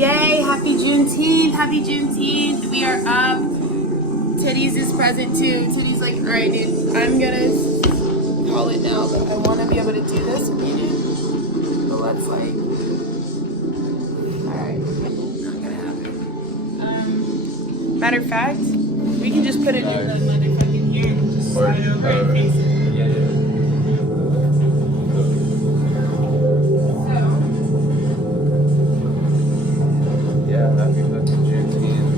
Yay, happy Juneteenth, happy Juneteenth. We are up. Titties is present too. Titties like, all right, dude, I'm gonna call it now, but I want to be able to do this with you, dude. But let's like, all right, not gonna happen. Matter of fact, we can just put it in the motherfucking here and just slide over and face it. Happy fucking Juneteenth.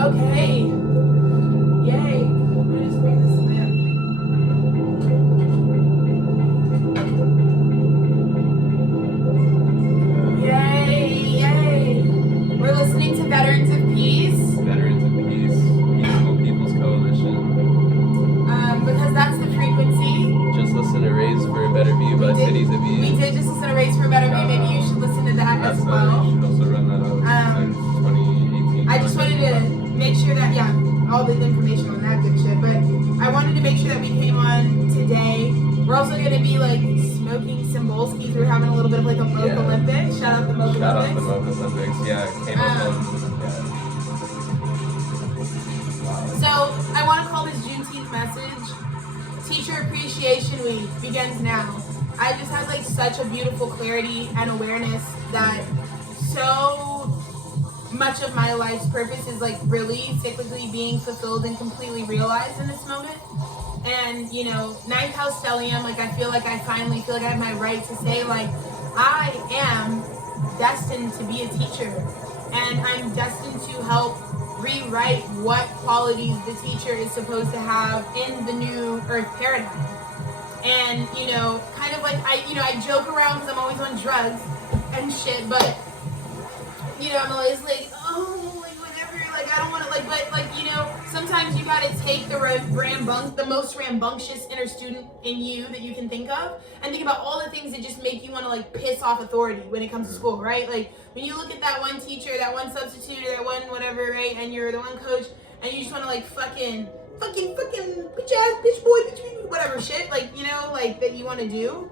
Okay. Yay. Let me just bring this lamp. Listening to Veterans of Peace. Veterans of Peace, Peaceful People's Coalition. Because that's the frequency. Just listen to Raise for a Better View by Cities of Eve. We did just listen to Raise for a Better View. Maybe you should listen to that as well. You should also run that out. 2018. I just wanted to make sure that, all the information on that good shit. But I wanted to make sure that we came on today. We're also going to be like smoking Cymbalskis. We're having a little bit of like a Mocha Olympics. Shout out the Mocha Olympics. Shout out the Mocha Olympics. Yeah, it came up on. So I want to call this Juneteenth message Teacher Appreciation Week begins now. I just had like such a beautiful clarity and awareness that so much of my life's purpose is like really cyclically being fulfilled and completely realized in this moment. And, you know, ninth house stellium, like I feel like I finally feel like I have my right to say, like, I am destined to be a teacher. And I'm destined to help rewrite what qualities the teacher is supposed to have in the new earth paradigm. And, you know, kind of like, I joke around because I'm always on drugs and shit, but, you know, I'm always like, oh, like, whatever, like, I don't want to, like, but, like, you know, sometimes you gotta take the most rambunctious inner student in you that you can think of and think about all the things that just make you want to, like, piss off authority when it comes to school, right? Like, when you look at that one teacher, that one substitute, or that one whatever, right, and you're the one coach, and you just want to, like, fucking bitch ass, bitch boy, bitch whatever shit, like, you know, like, that you want to do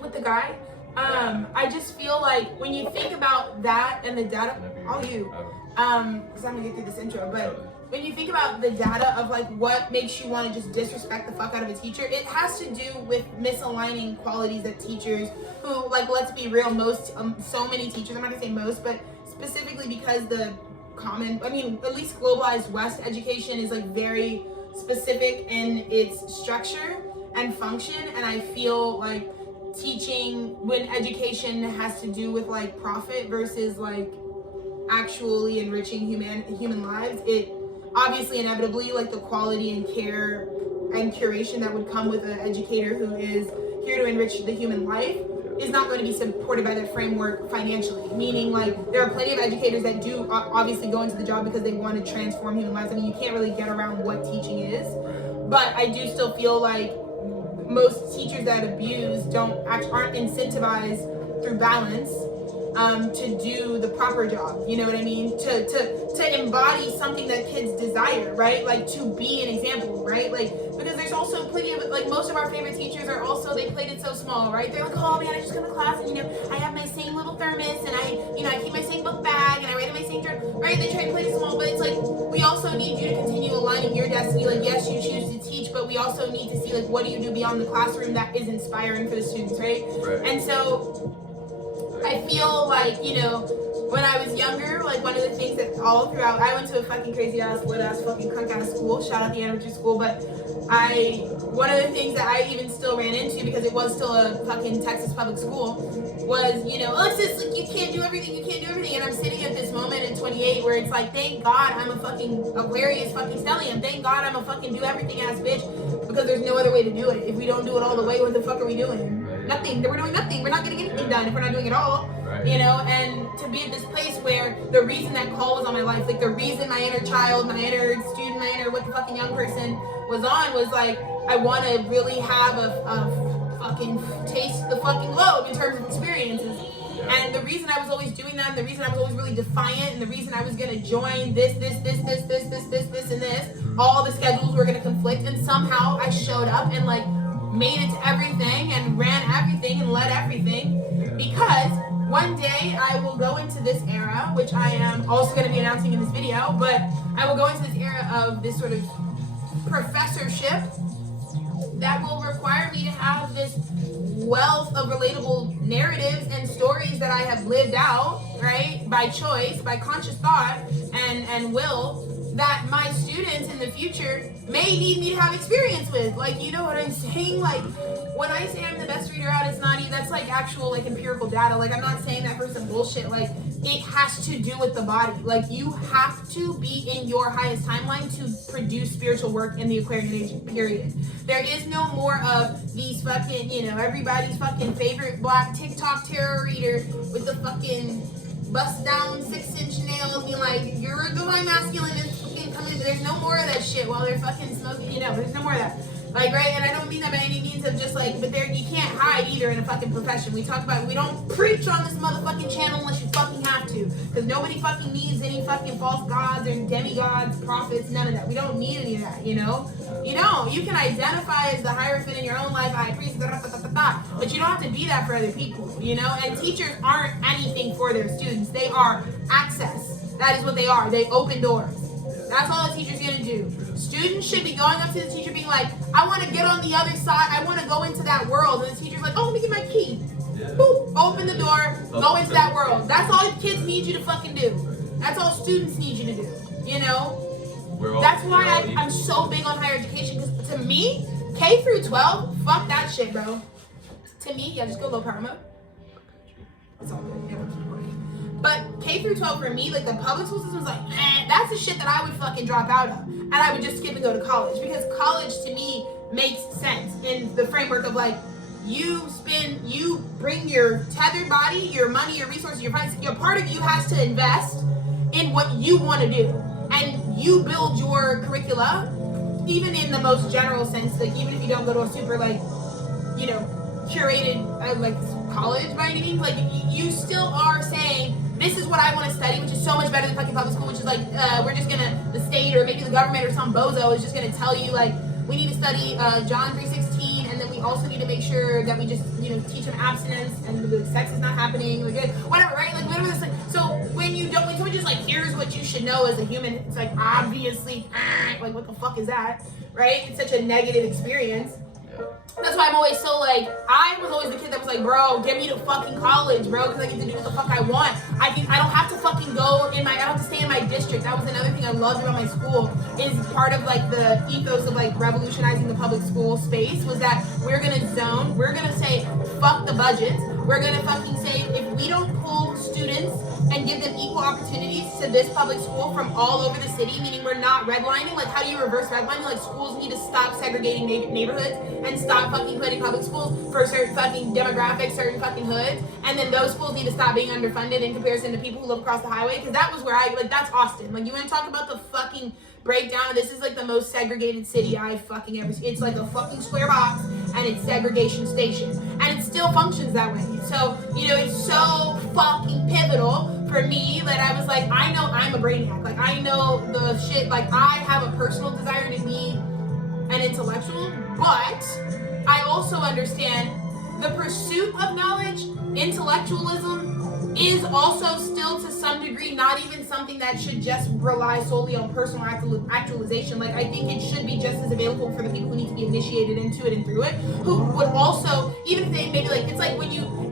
with the guy. I just feel like when you think about that and the data, because I'm gonna get through this intro, but when you think about the data of like what makes you want to just disrespect the fuck out of a teacher, it has to do with misaligning qualities that teachers who, like, let's be real, so many teachers, I'm not gonna say most, but specifically because the common, I mean, at least globalized West education is like very specific in its structure and function, and I feel like teaching, when education has to do with like profit versus like actually enriching human lives, it obviously inevitably, like, the quality and care and curation that would come with an educator who is here to enrich the human life is not going to be supported by that framework financially. Meaning, like, there are plenty of educators that do obviously go into the job because they want to transform human lives. I mean, you can't really get around what teaching is, but I do still feel like most teachers that abuse aren't incentivized through balance to do the proper job, you know what I mean? To embody something that kids desire, right? Like, to be an example, right? Like, because there's also plenty of, like, most of our favorite teachers are also, they played it so small, right? They're like, oh man, I just come to class and, you know, I have my same little thermos and I keep my same book bag and I write in my same journal, right? They try to play it small, but it's like, we also need you to continue aligning your destiny. Like, yes, you choose to teach, but we also need to see, like, what do you do beyond the classroom that is inspiring for the students, right? And so I feel like, you know, when I was younger, like, one of the things that all throughout, I went to a fucking crazy ass, lit ass, fucking crunk ass school, shout out the Energy School, but one of the things that I even still ran into, because it was still a fucking Texas public school, was, you know, Alexis, like, you can't do everything, and I'm sitting at this moment at 28 where it's like, thank God I'm a fucking Aquarius fucking stellium, thank God I'm a fucking do everything ass bitch, because there's no other way to do it. If we don't do it all the way, what the fuck are we doing? Nothing. We're doing nothing. We're not getting anything done if we're not doing it all. You know, and to be at this place where the reason that call was on my life, like the reason my inner child, my inner student, my inner what the fucking young person was on was like, I want to really have a fucking taste the fucking globe in terms of experiences. And the reason I was always doing that, and the reason I was always really defiant, and the reason I was gonna join this, and this, all the schedules were gonna conflict, and somehow I showed up and like made it to everything and ran everything and led everything, because one day I will go into this era, which I am also going to be announcing in this video, but I will go into this era of this sort of professorship that will require me to have this wealth of relatable narratives and stories that I have lived out, right, by choice, by conscious thought and will, that my students in the future may need me to have experience with. Like, you know what I'm saying? Like, when I say I'm the best reader out, it's not even, that's like actual like empirical data. Like, I'm not saying that for some bullshit. Like, it has to do with the body. Like, you have to be in your highest timeline to produce spiritual work in the Aquarian age, period. There is no more of these fucking, you know, everybody's fucking favorite black TikTok tarot reader with the fucking bust down 6-inch nails being like, you're divine masculine is fucking coming. There's no more of that shit while they're fucking smoking, you know, there's no more of that. Like, right, and I don't mean that by any means of just like, but there, you can't hide either in a fucking profession. We talk about, we don't preach on this motherfucking channel unless you fucking have to. Because nobody fucking needs any fucking false gods or demigods, prophets, none of that. We don't need any of that, you know? You don't. You can identify as the Hierophant in your own life, high priest, but you don't have to be that for other people, you know? And teachers aren't anything for their students. They are access. That is what they are. They open doors. That's all a teacher's gonna do. Students should be going up to the teacher being like, I want to get on the other side. I want to go into that world. And the teacher's like, oh, let me get my key. Boop, open the door, go into that world. That's all kids need you to fucking do. That's all students need you to do, you know? That's why I'm so big on higher education, because to me, K through 12, fuck that shit, bro. To me, yeah, just go low power mode. It's all good. Yeah, but K through 12 for me, like the public school system was like, that's the shit that I would fucking drop out of. And I would just skip and go to college, because college to me makes sense in the framework of like, you bring your tethered body, your money, your resources, your finance, your part of you has to invest in what you want to do. And you build your curricula, even in the most general sense, like even if you don't go to a super like, you know, curated like college by any means, like you still are saying, this is what I want to study, which is so much better than fucking public school, which is like, we're just gonna, the state or maybe the government or some bozo is just gonna tell you like, we need to study John 3:16, and then we also need to make sure that we just, you know, teach them abstinence and the sex is not happening, like, whatever, right? Like whatever this, like, so when someone just like, here's what you should know as a human, it's like, obviously, like what the fuck is that, right? It's such a negative experience. That's why I'm always so like, I was always the kid that was like, bro, get me to fucking college, bro, because I get to do what the fuck I want. I don't have to fucking go I don't have to stay in my district. That was another thing I loved about my school, is part of like the ethos of like revolutionizing the public school space was that we're gonna zone, we're gonna say, fuck the budget. We're gonna fucking say, if we don't pull students and give them equal opportunities to this public school from all over the city, meaning we're not redlining, like how do you reverse redlining? Like schools need to stop segregating neighborhoods and stop fucking putting public schools for certain fucking demographics, certain fucking hoods, and then those schools need to stop being underfunded in comparison to people who live across the highway, because that was where that's Austin. Like, you want to talk about the fucking breakdown? This is like the most segregated city I've fucking ever seen. It's like a fucking square box, and it's segregation station, and it still functions that way. So, you know, it's so fucking pivotal for me that I was like, I know I'm a brainiac. Like, I know the shit. Like, I have a personal desire to be an intellectual, but I also understand the pursuit of knowledge, intellectualism, is also still to some degree not even something that should just rely solely on personal actualization. Like, I think it should be just as available for the people who need to be initiated into it and through it, who would also, even if they maybe like, it's like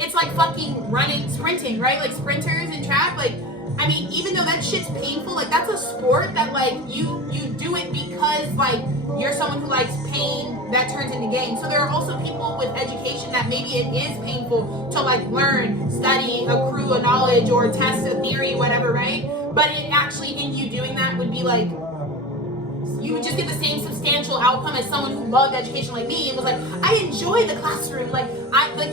it's like fucking sprinting, right? Like sprinters in track, like, I mean, even though that shit's painful, like that's a sport that like you do it because like you're someone who likes pain that turns into gain. So there are also people with education that maybe it is painful to like learn, study, accrue a knowledge or test a theory, whatever, right? But it actually, in you doing that, would be like, you would just get the same substantial outcome as someone who loved education like me and was like, I enjoy the classroom. Like,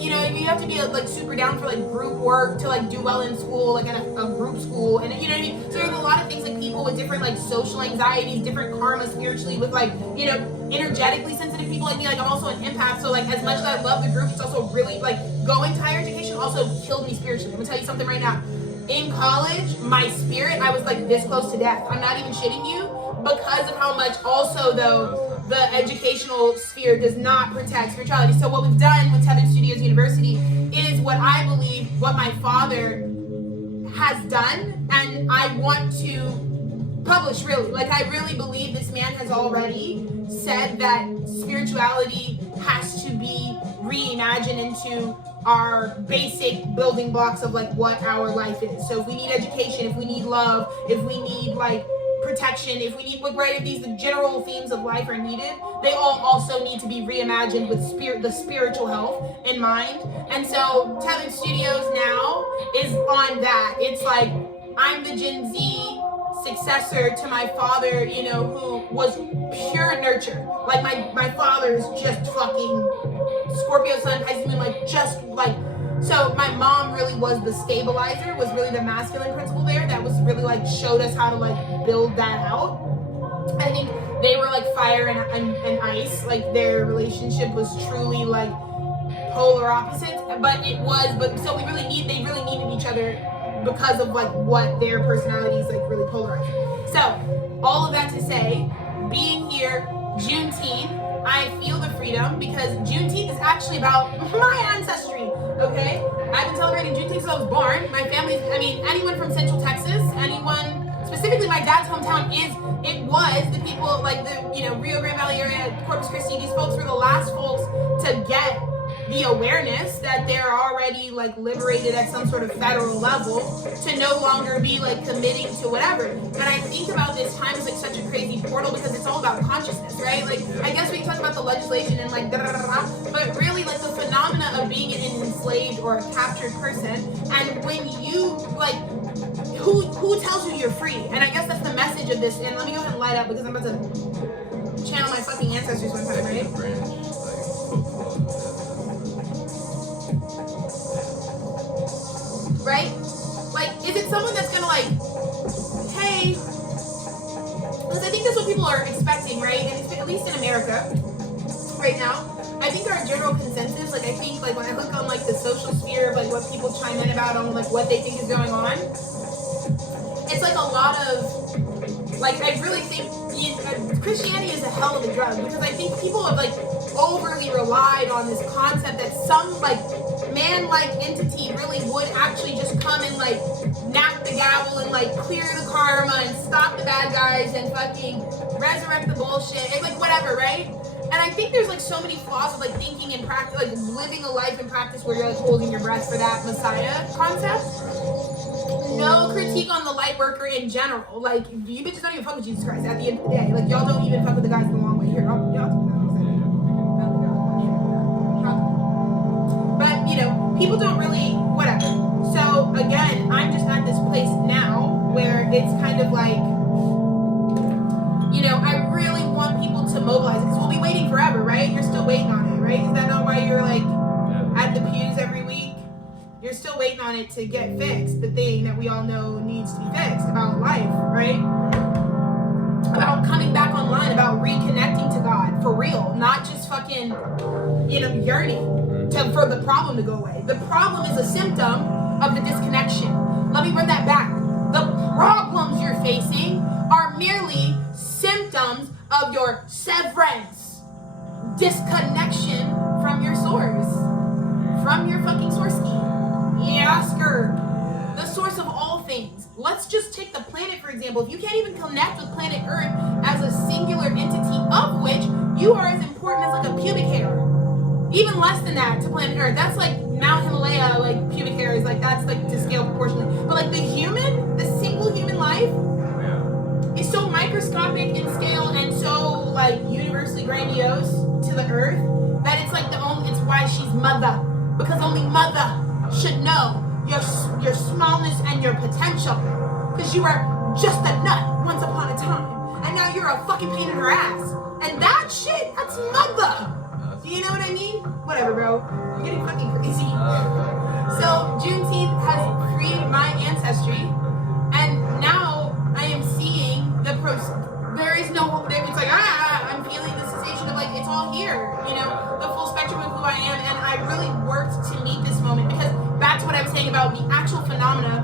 you know, you have to be like super down for like group work to like do well in school, like in a group school, and you know what I mean? So there's a lot of things like people with different like social anxieties, different karma spiritually with like, you know, energetically sensitive people like me, like I'm also an empath, so like as much as I love the group, it's also really like going to higher education also killed me spiritually. I'm gonna tell you something right now. In college, my spirit, I was like this close to death. I'm not even shitting you, because of how much also though the educational sphere does not protect spirituality. So what we've done with Tethered Studios University is what I believe what my father has done, and I want to publish, really. Like, I really believe this man has already said that spirituality has to be reimagined into our basic building blocks of like what our life is. So if we need education, if we need love, if we need like protection, if we need, right, if these the general themes of life are needed, they all also need to be reimagined with the spiritual health in mind. And so Tethered Studios now is on that. It's like I'm the Gen Z successor to my father, you know, who was pure nurture. Like my father is just fucking Scorpio sun, Pisces moon, like just like. So my mom really was the stabilizer, was really the masculine principle there that was really like showed us how to like build that out. I think they were like fire and ice, like their relationship was truly like polar opposites, but so they really needed each other because of like what their personalities like really polarized. So all of that to say, being here, Juneteenth, I feel the freedom because Juneteenth is actually about my ancestry, okay? I've been celebrating Juneteenth since I was born. My family, I mean, anyone from Central Texas, anyone, specifically my dad's hometown was the people like the, you know, Rio Grande Valley area, Corpus Christi, these folks were the last folks to get the awareness that they're already like liberated at some sort of federal level to no longer be like committing to whatever. And I think about this time as like such a crazy portal because it's all about consciousness, right? Like I guess we can talk about the legislation and like but really like the phenomena of being an enslaved or a captured person, and when you like who tells you you're free? And I guess that's the message of this. And let me go ahead and light up because I'm about to channel my fucking ancestors one time, right? Right? Like, is it someone that's gonna like, hey, because I think that's what people are expecting, right? And it's, at least in America right now, I think our general consensus, like I think like when I look on like the social sphere of like what people chime in about on like what they think is going on, it's like a lot of, like I really think Christianity is a hell of a drug because I think people have like overly relied on this concept that some like man-like entity really would actually just come and like nap the gavel and like clear the karma and stop the bad guys and fucking resurrect the bullshit and like whatever, right? And I think there's like so many flaws with like thinking and practice, like living a life in practice where you're like holding your breath for that Messiah concept. No critique on the light worker in general. Like you bitches don't even fuck with Jesus Christ at the end of the day. Like y'all don't even fuck with the guys in the long way here. But you know, people don't really whatever. So again, I'm just at this place now where it's kind of like, you know, I really want people to mobilize because we'll be waiting forever, right? You're still waiting on it, right? Is that not why you're like at the pews every week? You're still waiting on it to get fixed, the thing that we all know needs to be fixed about life, right? About coming back online, about reconnecting to God for real, not just fucking, you know, yearning for the problem to go away. The problem is a symptom of the disconnection. Let me run that back. The problems you're facing are merely symptoms of your severance, disconnection from your source, from your fucking source key. Yasker, the source of all things. Let's just take the planet for example. If you can't even connect with planet Earth as a singular entity of which you are as important as like a pubic hair, even less than that to planet Earth. That's like Mount Himalaya, like pubic hair is like, that's like to scale proportionally. But like the human, the single human life is so microscopic in scale and so like universally grandiose to the Earth that it's like it's why she's mother, because only mother should know your smallness and your potential, because you were just a nut once upon a time and now you're a fucking pain in her ass, and that shit, that's mother. Do you know what I mean? Whatever, bro, you're getting fucking crazy. So Juneteenth has freed my ancestry, and now I am seeing there is no, it's like I'm feeling the cessation worked to meet this moment, because back to what I was saying about the actual phenomena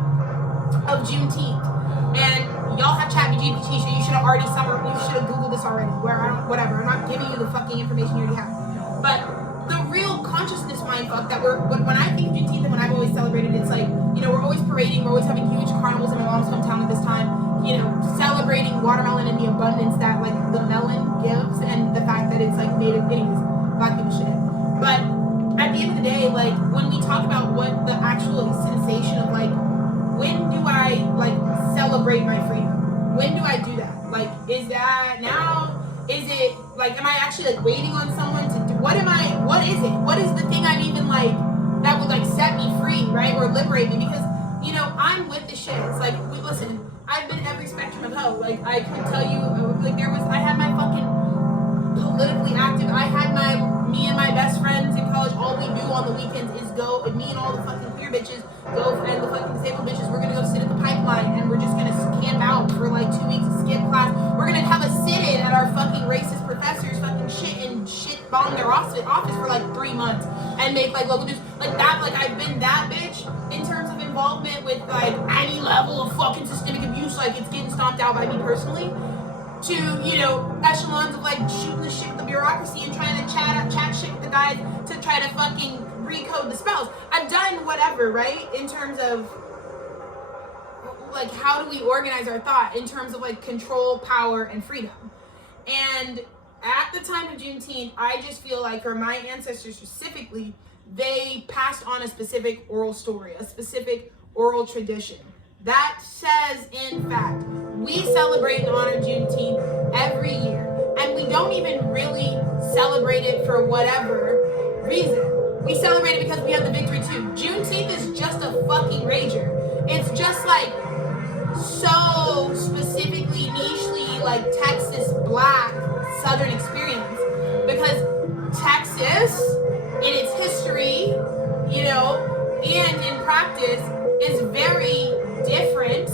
of Juneteenth. And y'all have ChatGPT, so you should have Googled this already. Whatever. I'm not giving you the fucking information you already have. But the real consciousness mindfuck that when I think of Juneteenth and when I've always celebrated, it's like, we're always parading, we're always having huge carnivals in my mom's hometown at this time, celebrating watermelon and the abundance that like the melon gives, and the fact that it's like made of anyways, black people shit. But at the end of the day, like when we talk about what the actual sensation of like, when do I like celebrate my freedom? When do I do that? Like, is that now? Is it like, am I actually like waiting on someone to do, what is it? What is the thing I'm even like, that would like set me free, right? Or liberate me? Because, I'm with the shit. It's like, listen, I've been every spectrum of hell. Like, I can tell you, like I had my fucking politically active, me and my best friends in college, all we do on the weekends is go, me and all the fucking queer bitches, and the fucking disabled bitches, we're gonna go sit at the pipeline, and we're just gonna camp out for like 2 weeks and skip class. We're gonna have a sit-in at our fucking racist professors fucking shit bomb their office for like 3 months, and make like local news. Like that, like I've been that bitch in terms of involvement with like any level of fucking systemic abuse, like it's getting stomped out by me personally, to, echelons of like shooting the shit with the bureaucracy and trying to chat shit with the guys to try to fucking recode the spells. I've done whatever, right? In terms of like, how do we organize our thought in terms of like control, power, and freedom? And at the time of Juneteenth, I just feel like for my ancestors specifically, they passed on a specific oral story, a specific oral tradition that says, in fact, we celebrate and honor Juneteenth every year, and we don't even really celebrate it for whatever reason. We celebrate it because we have the victory too. Juneteenth is just a fucking rager. It's just like so specifically, nichely, like Texas Black Southern experience, because Texas, in its history, and in practice, is very different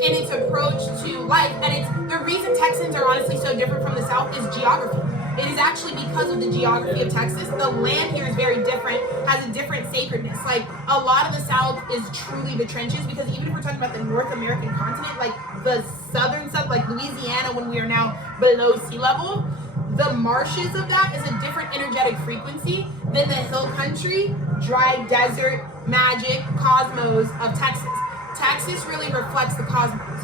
in its approach to life. And it's the reason Texans are honestly so different from the South is geography. It is actually because of the geography of Texas. The land here is very different, has a different sacredness. Like, a lot of the South is truly the trenches, because even if we're talking about the North American continent, like the southern South, like Louisiana, when we are now below sea level, the marshes of that is a different energetic frequency than the hill country, dry desert, magic, cosmos of Texas. Texas really reflects the cosmos,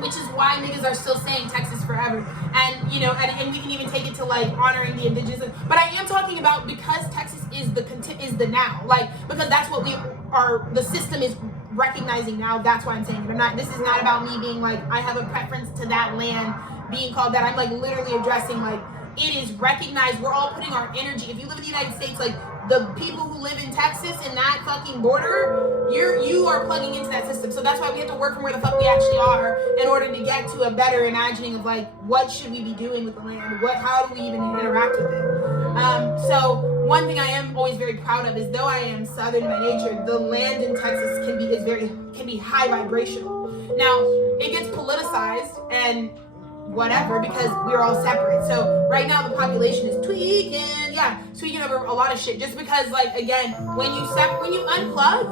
which is why niggas are still saying Texas forever. And, and we can even take it to like honoring the indigenous. But I am talking about, because Texas is the now, like, because that's what the system is recognizing now. That's why I'm saying it. This is not about me being like, I have a preference to that land being called that. I'm like literally addressing like, it is recognized. We're all putting our energy. If you live in the United States, like the people who live in Texas in that fucking border, you are plugging into that system. So that's why we have to work from where the fuck we actually are in order to get to a better imagining of like, what should we be doing with the land? How do we even interact with it? So one thing I am always very proud of is, though I am Southern by nature, the land in Texas can be high vibrational. Now it gets politicized and whatever, because we're all separate. So right now the population is tweaking over a lot of shit, just because, like, again, when you unplug,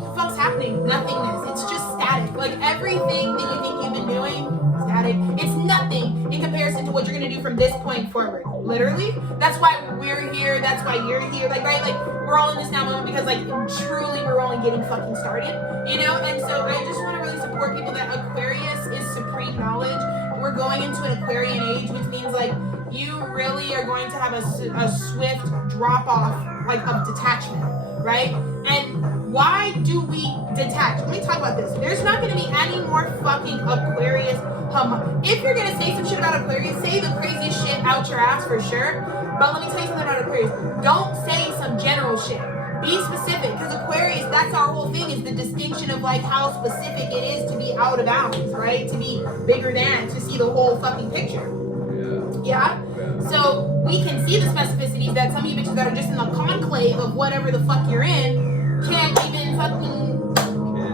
the fuck's happening? Nothingness. It's just static. Like, everything that you think you've been doing, static. It's nothing in comparison to what you're gonna do from this point forward. Literally. That's why we're here. That's why you're here. Like, right? Like, we're all in this now moment because, like, truly we're only getting fucking started. And so I just want to really support people that Aquarius is supreme knowledge. We're going into an Aquarian age, which means like you really are going to have a swift drop off, like, of detachment, right? And why do we detach? Let me talk about this. There's not going to be any more fucking Aquarius If you're gonna say some shit about Aquarius, say the craziest shit out your ass for sure. But let me tell you something about Aquarius. Don't say some general shit. Be specific, because Aquarius, that's our whole thing, is the distinction of like how specific it is to be out of bounds, right? To be bigger than, to see the whole fucking picture. Yeah? So we can see the specificities that some of you bitches that are just in the conclave of whatever the fuck you're in can't even fucking,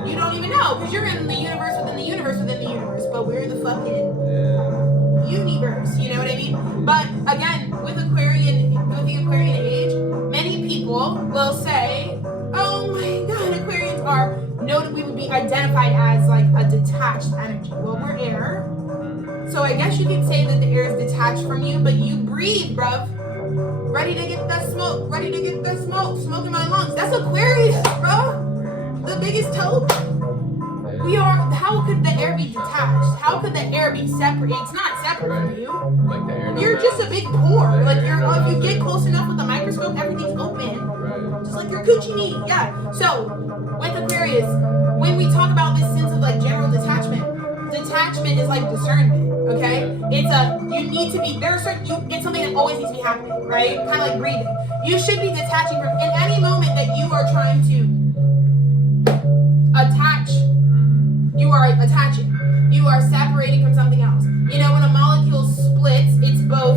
you don't even know, because you're in the universe within the universe within the universe, but we're the fucking universe, you know what I mean? But again, with the Aquarian age, many people, people will say, oh my god, Aquarians are we would be identified as like a detached energy. Well, we're air. So I guess you could say that the air is detached from you, but you breathe, bruv. Ready to get that smoke, smoke in my lungs. That's Aquarius, bro. The biggest taupe. How could the air be detached? How could the air be separate? It's not separate from you. Like the air. You're just a big pore. Like if you get close enough with the microscope, everything's open. Right. Just like your coochie meat. Yeah. So with Aquarius, when we talk about this sense of like general detachment is like discernment. Okay? It's it's something that always needs to be happening, right? Kind of like breathing. You should be detaching from in any moment that you are trying to attach. You are attaching. You are separating from something else. You know, when a molecule splits, it's both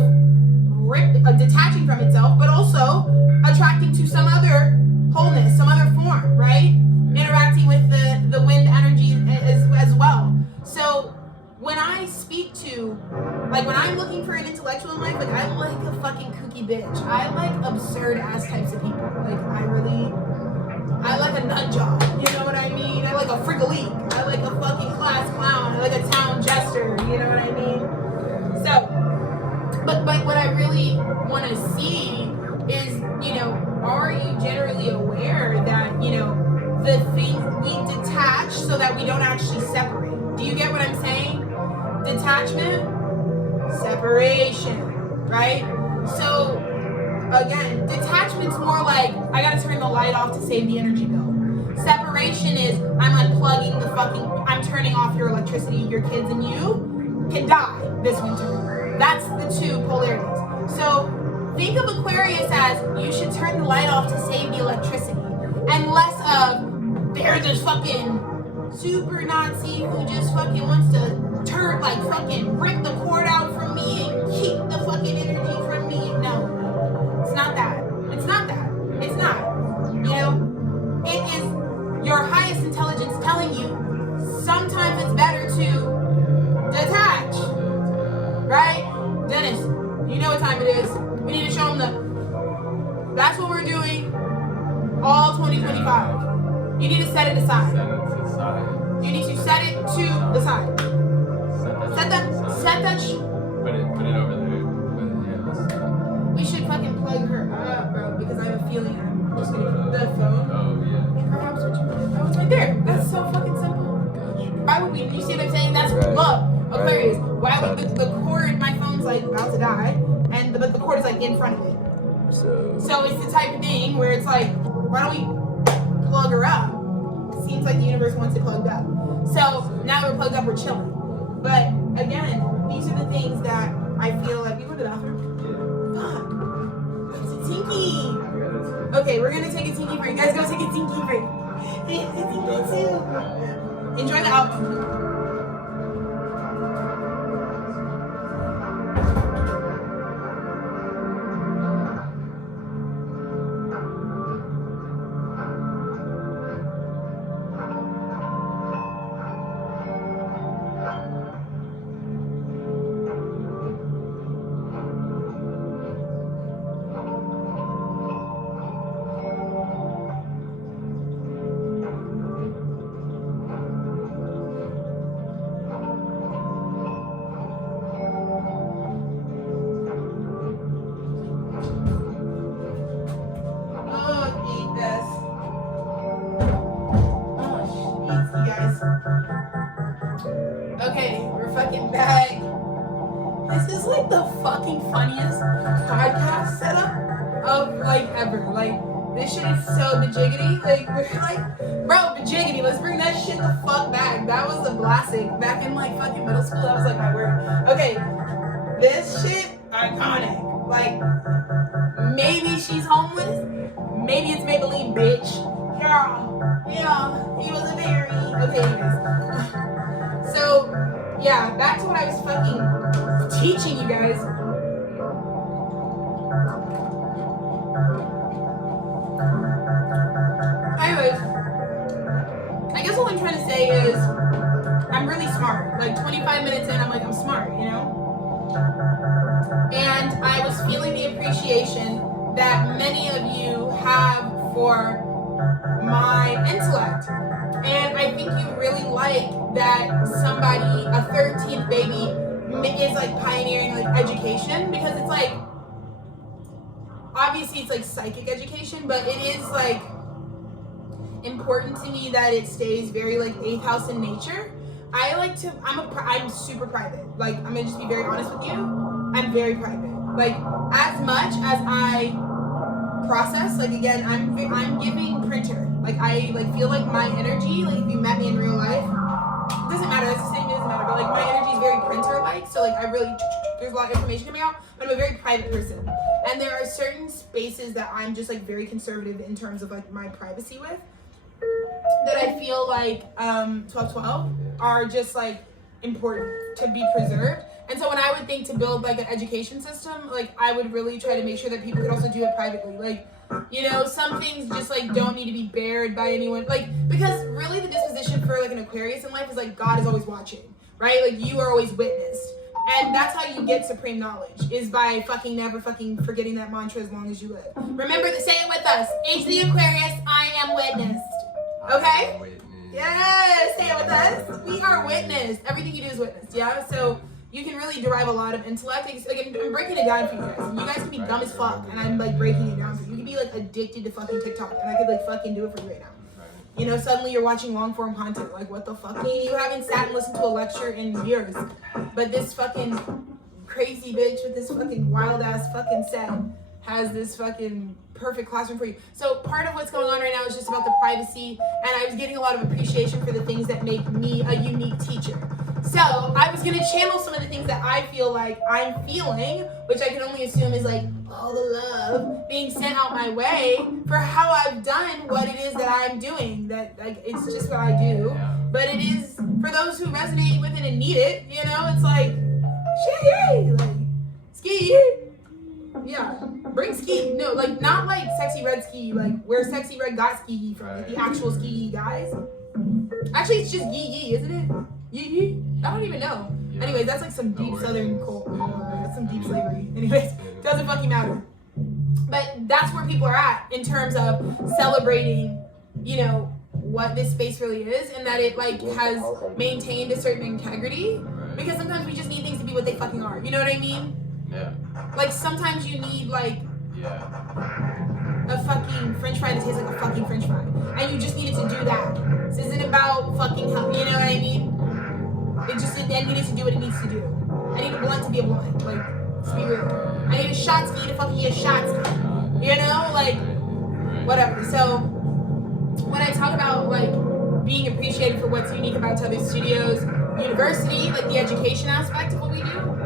detaching from itself, but also attracting to some other wholeness, some other form, right? Interacting with the wind energy as well. So when I speak to, like when I'm looking for an intellectual in life, like I like a fucking kooky bitch. I like absurd ass types of people. Like I like a nut job. You know what I mean? I like a frickaleek. I like a fucking class clown. I like a town jester. You know what I mean? So, but what I really want to see is, you know, are you generally aware that, you know, the things we detach so that we don't actually separate? Do you get what I'm saying? Detachment, separation, right? So again, detachment's more like I gotta turn the light off to save the energy bill. Separation is I'm unplugging I'm turning off your electricity, your kids and you can die this winter. That's the two polarities. So think of Aquarius as you should turn the light off to save the electricity, and less of there's this fucking super Nazi who just fucking wants to fucking rip the cord out from me and keep the fucking energy from me. No, it's not that. It's not that. It's not. You know, it is your highest intelligence telling you sometimes it's better to detach. Right? Dennis, you know what time it is. We need to show them that's what we're doing all 2025. You need to set it aside. You need to set it to the side. Set that. Put it over there. We should fucking plug her up, bro, because I have a feeling I'm just gonna keep the phone. Oh yeah. Perhaps what you want. Oh, it's right there. That's so fucking simple. Why would we? You see what I'm saying? That's love. Aquarius. Why would the cord? My phone's like about to die, and the cord is like in front of it. So it's the type of thing where it's like, why don't we plug her up? It seems like the universe wants it plugged up. So now that we're plugged up, we're chilling. But again, these are the things that I feel like we go to the bathroom. Fuck. It's a tinky. Okay, we're gonna take a tinky break. Guys, go take a tinky break. Hey, it's a tinky too. Enjoy the album. Okay, we're fucking back. This is like the fucking funniest podcast setup of like ever. Like this shit is so bajiggity. Like we're like, bro, bajiggity. Let's bring that shit the fuck back. That was a classic. Back in like fucking middle school, that was like my word. Okay, this shit iconic. Like maybe she's homeless. Maybe it's Maybelline, bitch. Yeah, he was a berry. Okay, anyways. So, yeah, back to what I was fucking teaching you guys. Anyways, I guess what I'm trying to say is I'm really smart. Like 25 minutes in, I'm like, I'm smart, you know? And I was feeling the appreciation that many of you have for my intellect. And I think you really like that somebody, a 13th baby, is like pioneering like education, because it's like, obviously it's like psychic education, but it is like important to me that it stays very like 8th house in nature. I like to, I'm super private. Like, I'm gonna just be very honest with you. I'm very private. Like, as much as I process, like, again, I'm giving printer. Like, I like feel like my energy, like if you met me in real life, it doesn't matter, it's the same, it doesn't matter, but like my energy is very printer-like, so like I really, there's a lot of information coming out, but I'm a very private person. And there are certain spaces that I'm just like very conservative in terms of like my privacy with, that I feel like 1212 are just like important to be preserved. And so when I would think to build like an education system, like I would really try to make sure that people could also do it privately. Like, you know, some things just like don't need to be bared by anyone. Like, because really the disposition for like an Aquarius in life is like God is always watching, right? Like you are always witnessed. And that's how you get supreme knowledge, is by fucking never fucking forgetting that mantra as long as you live. Remember to say it with us. H the Aquarius, I am witnessed. Okay? Yes, say it with us. We are witnessed. Everything you do is witnessed, yeah? So you can really derive a lot of intellect. Like, I'm breaking it down for you guys. And you guys can be dumb as fuck, and I'm like breaking it down for you. You can be like addicted to fucking TikTok, and I could like fucking do it for you right now. You know, suddenly you're watching long form content. Like, what the fuck? You haven't sat and listened to a lecture in years. But this fucking crazy bitch with this fucking wild ass fucking set has this fucking perfect classroom for you. So part of what's going on right now is just about the privacy, and I was getting a lot of appreciation for the things that make me a unique teacher. So I was gonna channel some of the things that I feel like I'm feeling, which I can only assume is like all the love being sent out my way for how I've done what it is that I'm doing. That like it's just what I do, but it is for those who resonate with it and need it. You know, it's like shit, yay, like ski. Yeah, bring ski. No, like not like Sexy Red ski, like where Sexy Red got ski from, like the actual ski guys. Actually, it's just yee, isn't it? Yee? I don't even know. Yeah. Anyways, that's like some deep southern cult. That's some deep slavery. Anyways, doesn't fucking matter. But that's where people are at in terms of celebrating, you know, what this space really is, and that it like has maintained a certain integrity. Because sometimes we just need things to be what they fucking are. You know what I mean? Yeah. Like sometimes you need like a fucking French fry that tastes like a fucking French fry, and you just needed to do that. This isn't about fucking health. You know what I mean? It needed to do what it needs to do. I need a blunt to be a blunt. Like, let's be real. I need a shot ski to fucking be a shot ski. You know? Like, whatever. So, when I talk about, like, being appreciated for what's unique about Tethered Studios University, like the education aspect of what we do,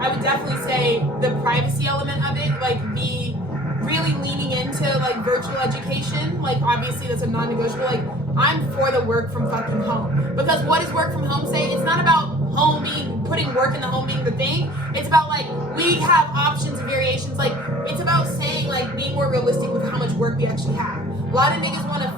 I would definitely say the privacy element of it, like the really leaning into like virtual education, like obviously that's a non-negotiable. Like I'm for the work from fucking home, because what does work from home say? It's not about home being putting work in the home being the thing. It's about like we have options and variations. Like it's about saying like being more realistic with how much work we actually have. A lot of niggas want to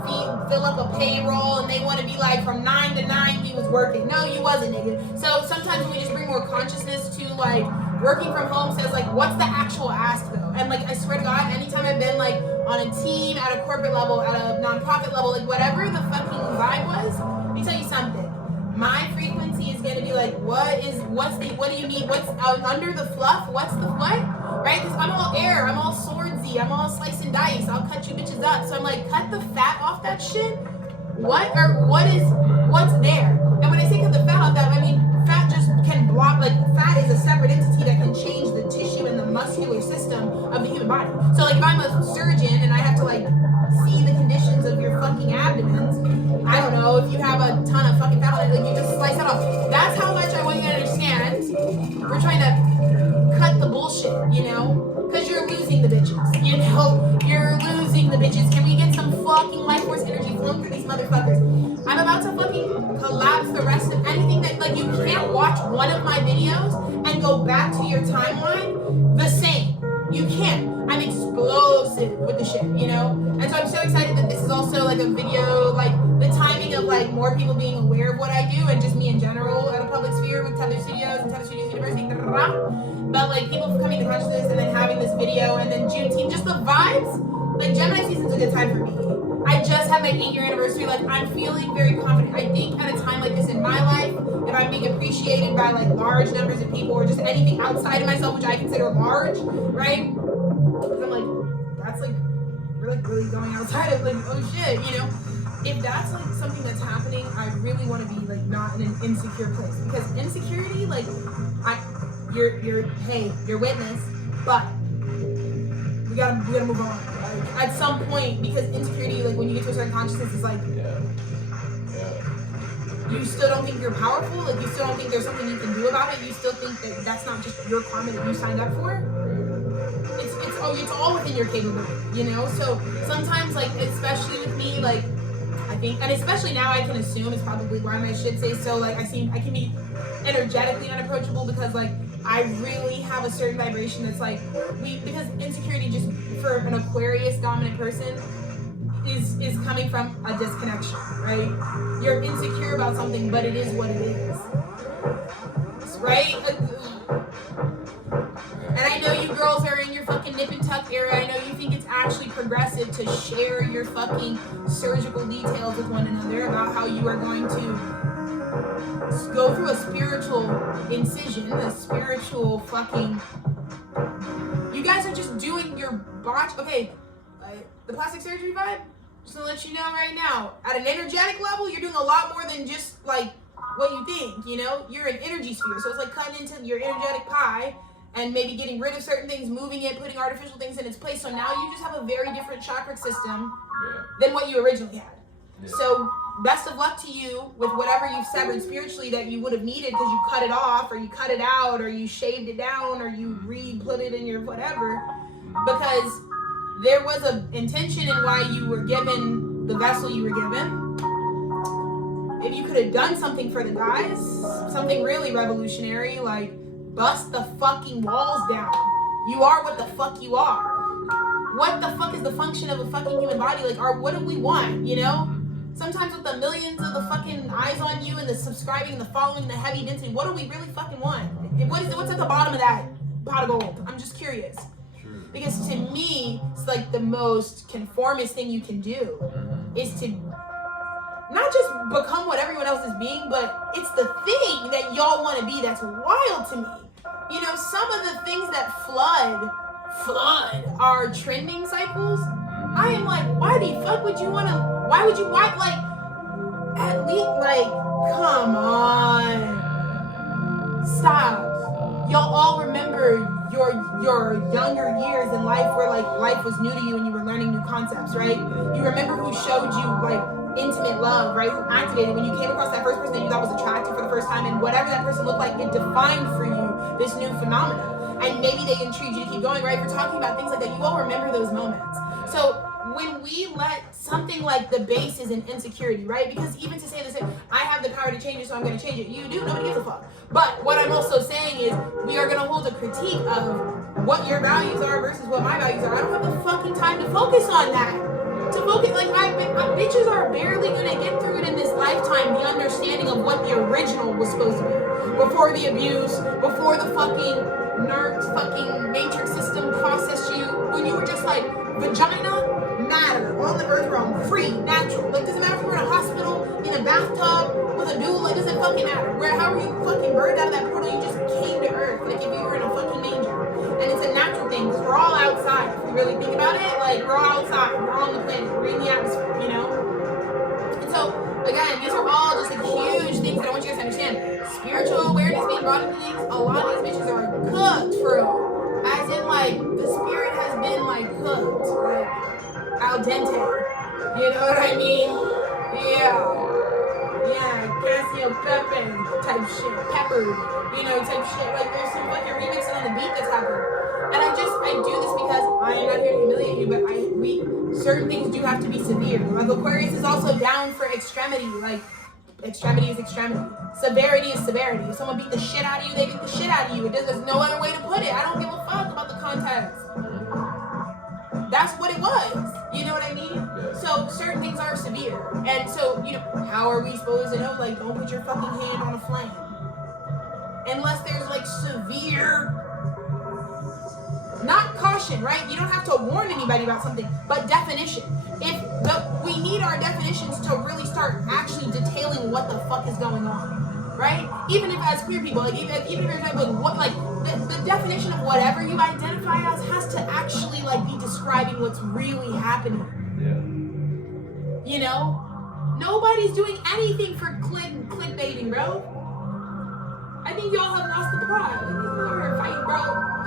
fill up a payroll and they want to be like from 9 to 9 we was working. No, you wasn't, nigga. So sometimes when we just bring more consciousness to like working from home says like what's the actual ask though? And like I swear to God, anytime I've been like on a team, at a corporate level, at a nonprofit level, like whatever the fucking vibe was, let me tell you something. My frequency is gonna be like, what do you need? What's under the fluff? What's the what? Right? Because I'm all air, I'm all swordsy, I'm all slice and dice, I'll cut you bitches up. So I'm like, cut the fat off that shit. What's there? And when I say cut the fat off that, I mean fat just can block, like fat is a separate entity that can change the tissue and the muscular system of the human body. So like if I'm a surgeon and I have to like see the conditions of your fucking abdomens, I don't know, if you have a ton of fucking fat on it, like you just slice it off. That's how much I want you to understand. We're trying to cut the bullshit, you know? Because you're losing the bitches, you know? You're losing the bitches. Can we get some fucking life force energy flowing through these motherfuckers? I'm about to fucking collapse the rest of anything that, like, you can't watch one of my videos and go back to your timeline the same. You can't. I'm explosive with the shit, you know? And so I'm so excited that this is also like a video, like the timing of like more people being aware of what I do and just me in general at a public sphere with Tethered Studios and Tethered Studios University, but like people coming to consciousness and then having this video and then Juneteenth, just the vibes. Like Gemini season's a good time for me. I just had my 8-year anniversary. Like I'm feeling very confident. I think at a time like this in my life, if I'm being appreciated by like large numbers of people or just anything outside of myself, which I consider large, right? Because I'm like, that's like, we're like really going outside of like, oh shit, you know? If that's like something that's happening, I really want to be like not in an insecure place, because insecurity, like, you're witness, but we gotta move on. Like, at some point, because insecurity, like when you get to a certain consciousness, is like, you still don't think you're powerful. Like you still don't think there's something you can do about it. You still think that that's not just your karma that you signed up for. It's all within your capability, you know. So sometimes, like especially with me, like I think, and especially now, I can assume it's probably why I should say so. Like I can be energetically unapproachable because like I really have a certain vibration that's like because insecurity just for an Aquarius dominant person is coming from a disconnection, right? You're insecure about something, but it is what it is, right? And I know you girls are in your fucking nip and tuck era. I know you think it's actually progressive to share your fucking surgical details with one another about how you are going to go through a spiritual incision, a spiritual fucking... You guys are just doing your botch... Okay, the plastic surgery vibe, just to let you know right now, at an energetic level, you're doing a lot more than just like what you think, you know? You're an energy sphere, so it's like cutting into your energetic pie and maybe getting rid of certain things, moving it, putting artificial things in its place. So now you just have a very different chakra system than what you originally had. So best of luck to you with whatever you've severed spiritually that you would have needed because you cut it off or you cut it out or you shaved it down or you re-put it in your whatever, because there was an intention in why you were given the vessel you were given. If you could have done something for the guys, something really revolutionary, like bust the fucking walls down. You are what the fuck you are. What the fuck is the function of a fucking human body? Like, what do we want, you know? Sometimes with the millions of the fucking eyes on you and the subscribing and the following and the heavy density, what do we really fucking want? What's at the bottom of that pot of gold? I'm just curious. Because to me, it's like the most conformist thing you can do is to not just become what everyone else is being, but it's the thing that y'all want to be that's wild to me. You know, some of the things that flood our trending cycles, I am like, why the fuck would you want to, why would you want, like, at least, like, come on. Stop. Y'all all remember your younger years in life where like life was new to you and you were learning new concepts, right? You remember who showed you like intimate love, right? Who activated when you came across that first person that you thought was attractive for the first time, and whatever that person looked like, it defined for you this new phenomena. And maybe they intrigued you to keep going, right? If we're talking about things like that, you all remember those moments. So when we let something like the base is an insecurity, right? Because even to say this, I have the power to change it, so I'm going to change it. You do, nobody gives a fuck. But what I'm also saying is we are going to hold a critique of what your values are versus what my values are. I don't have the fucking time to focus on that. To focus, like, bitches are barely going to get through it in this lifetime, the understanding of what the original was supposed to be. Before the abuse, before the fucking fucking matrix system processed you, when you were just like, vagina, matter, on the earth realm, free, natural. Like, doesn't matter if you're in a hospital, in a bathtub, with a dude, like, doesn't fucking matter. How are you fucking birthed out of that portal? You just came to earth, like if you were in a fucking manger. And it's a natural thing, because we're all outside. If you really think about it, like, we're all outside. We're on the planet. We're in the atmosphere, you know? And so, again, these are all just like huge things that I want you guys to understand. Spiritual awareness being brought into things, a lot of these bitches are cooked for, as in, like, the spirit has been, like, cooked, like, al dente. You know what I mean? Yeah, Casio Pepe type shit, peppered, you know, type shit. Like, there's some fucking remixing on the beat that's happened. And I do this because I am not here to humiliate you, but certain things do have to be severe. Like, Aquarius is also down for extremity. Like, extremity is extremity. Severity is severity. If someone beat the shit out of you, they beat the shit out of you. There's no other way to put it. I don't give a fuck about the context. That's what it was. You know what I mean? So certain things are severe. And so, you know, how are we supposed to know? Like, don't put your fucking hand on a flame. Unless there's like severe Not caution, right? You don't have to warn anybody about something, but definition. We need our definitions to really start actually detailing what the fuck is going on, right? Even if as queer people, like even if you're talking about what, like the definition of whatever you identify as has to actually like be describing what's really happening. Yeah. You know, nobody's doing anything for clickbaiting, bro. I think y'all have lost the plot. We're fighting, bro.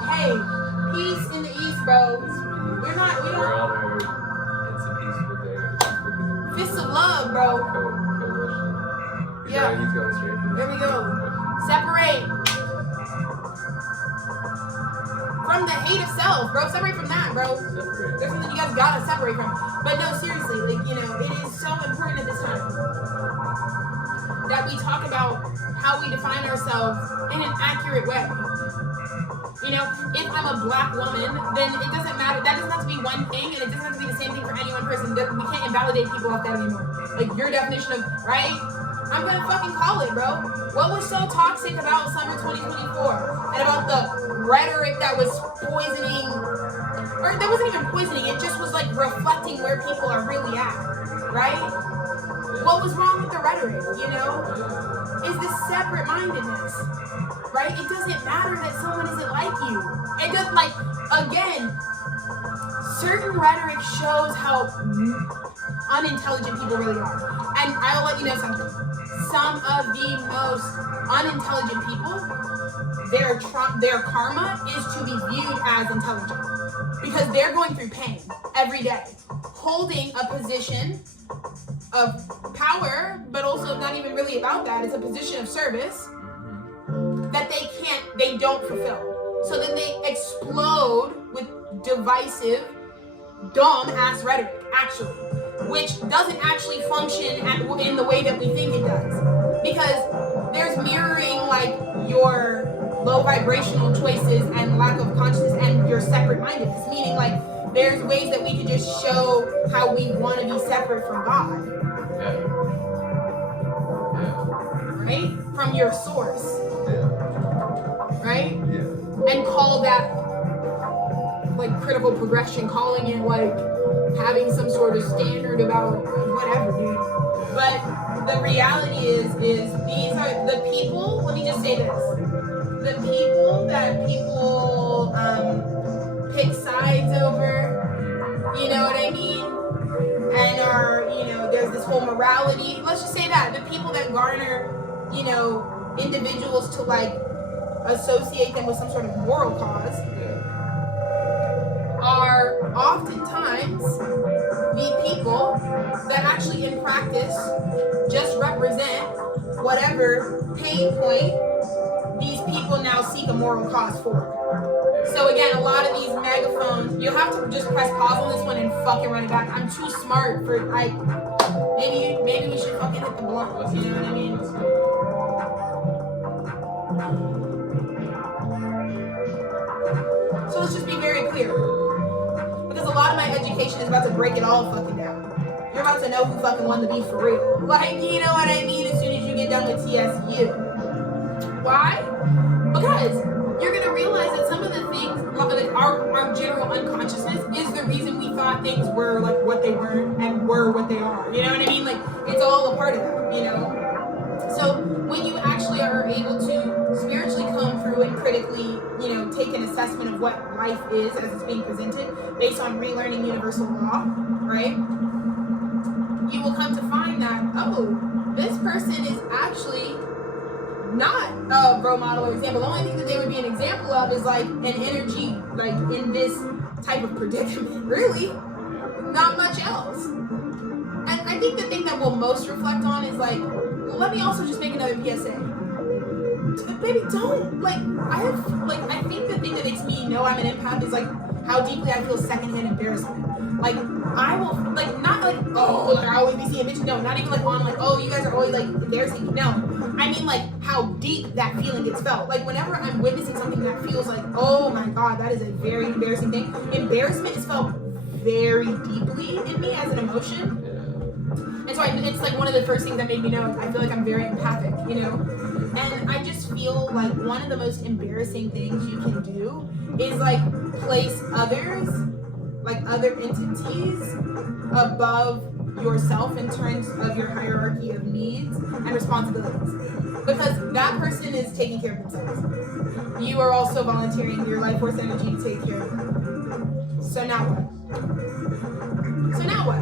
Hey, peace in the East, bro. We don't. We're on our, it's a peaceful day. Fists of love, bro. Coalition. Yeah. He's going straight for There we go. Separate from the hate of self, bro. Separate from that, bro. Separate. There's something you guys gotta separate from. But no, seriously, like, you know, it is so important at this time that we talk about how we define ourselves in an accurate way. You know, if I'm a black woman, then it doesn't matter. That doesn't have to be one thing, and it doesn't have to be the same thing for any one person. We can't invalidate people off that anymore. Like, your definition of, right? I'm gonna fucking call it, bro. What was so toxic about summer 2024? And about the rhetoric that was poisoning, or that wasn't even poisoning, it just was like reflecting where people are really at, right? What was wrong with the rhetoric, you know? Is this separate-mindedness, right? It doesn't matter that someone isn't like you. It doesn't, like, again, certain rhetoric shows how unintelligent people really are. And I'll let you know something. Some of the most unintelligent people, their karma is to be viewed as intelligent. Because they're going through pain every day, holding a position of power, but also not even really about that. It's a position of service that they don't fulfill. So then they explode with divisive, dumb ass rhetoric, actually, which doesn't actually function in the way that we think it does. Because there's mirroring like your low vibrational choices and lack of consciousness and your separate mindedness, meaning like there's ways that we can just show how we want to be separate from God. Right? From your source. Right? And call that like critical progression, calling it like having some sort of standard about whatever, dude. But the reality is these are the people, let me just say this. The people that people pick sides over, you know what I mean? And are, you know, there's this whole morality. Let's just say that. The people that garner, you know, individuals to like associate them with some sort of moral cause are oftentimes the people that actually in practice just represent whatever pain point these people now seek a moral cause for. So again, a lot of these megaphones, you'll have to just press pause on this one and fucking run it back. I'm too smart for like, maybe we should fucking hit the blunt, you know what I mean? So let's just be very clear. Because a lot of my education is about to break it all fucking down. You're about to know who fucking won the beef for real. Like, you know what I mean? As soon as you get done with TSU. Why? Because you're gonna realize that some of the things, like our general unconsciousness, is the reason we thought things were like what they weren't and were what they are. You know what I mean? Like, it's all a part of that, you know? So when you actually are able to spiritually come through and critically, you know, take an assessment of what life is as it's being presented based on relearning universal law, right? You will come to find that, oh, this person is actually not a role model or example. The only thing that they would be an example of is like an energy, like in this type of predicament. Really, not much else. And I think the thing that we'll most reflect on is like, let me also just make another PSA. Baby, don't, like, I think the thing that makes me know I'm an empath is like how deeply I feel secondhand embarrassment. Like, I will, like, not like, oh, like I always be seeing bitches. No, not even like on like, oh, you guys are always like embarrassing me. No, I mean like how deep that feeling gets felt. Like whenever I'm witnessing something that feels like, oh my God, that is a very embarrassing thing. Embarrassment is felt very deeply in me as an emotion. And so it's like one of the first things that made me know I feel like I'm very empathic, you know? And I just feel like one of the most embarrassing things you can do is like place others, like other entities, above yourself in terms of your hierarchy of needs and responsibilities. Because that person is taking care of themselves. You are also volunteering your life force energy to take care of them. So now what? So now what?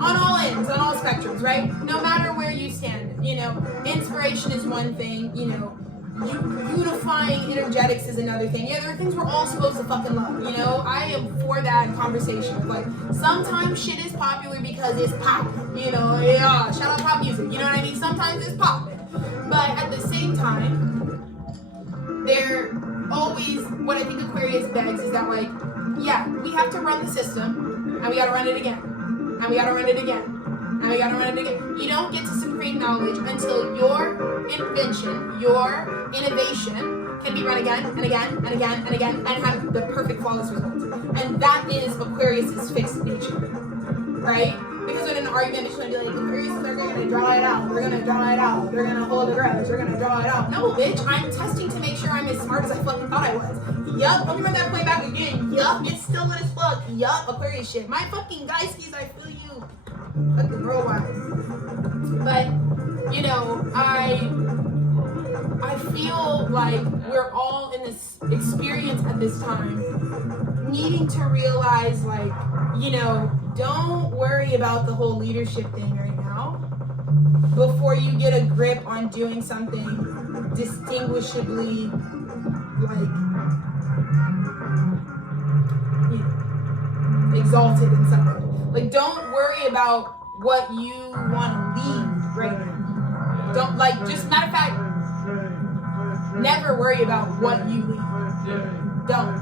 On all ends, on all spectrums, right? No matter where you stand, you know, inspiration is one thing, you know, unifying energetics is another thing. Yeah, there are things we're all supposed to fucking love, you know? I am for that conversation. Like, sometimes shit is popular because it's popping, you know? Yeah, shout out pop music, you know what I mean? Sometimes it's popping. But at the same time, there always, what I think Aquarius begs is that, like, yeah, we have to run the system, and we gotta run it again, and we gotta run it again, and we gotta run it again. You don't get to supreme knowledge until your invention, your innovation can be run again, and again, and again, and again, and have the perfect flawless results. And that is Aquarius's fixed nature, right? Because in an argument, it's going to be like, Aquarius, they're going to draw it out, they're going to draw it out, they're going to hold a grudge, they're going to draw it out. No, bitch, I'm testing to make sure I'm as smart as I fucking thought I was. Yup, let me run that play back again. Yup, it's still lit as fuck. Yup, Aquarius shit. My fucking Geiskies, I feel you. Fucking worldwide. But, you know, I feel like we're all in this experience at this time, needing to realize, like, you know, don't worry about the whole leadership thing right now before you get a grip on doing something distinguishably, like, you know, exalted in some way. Like, don't worry about what you want to lead right now. Don't, like, just matter of fact, never worry about what you lead. Don't.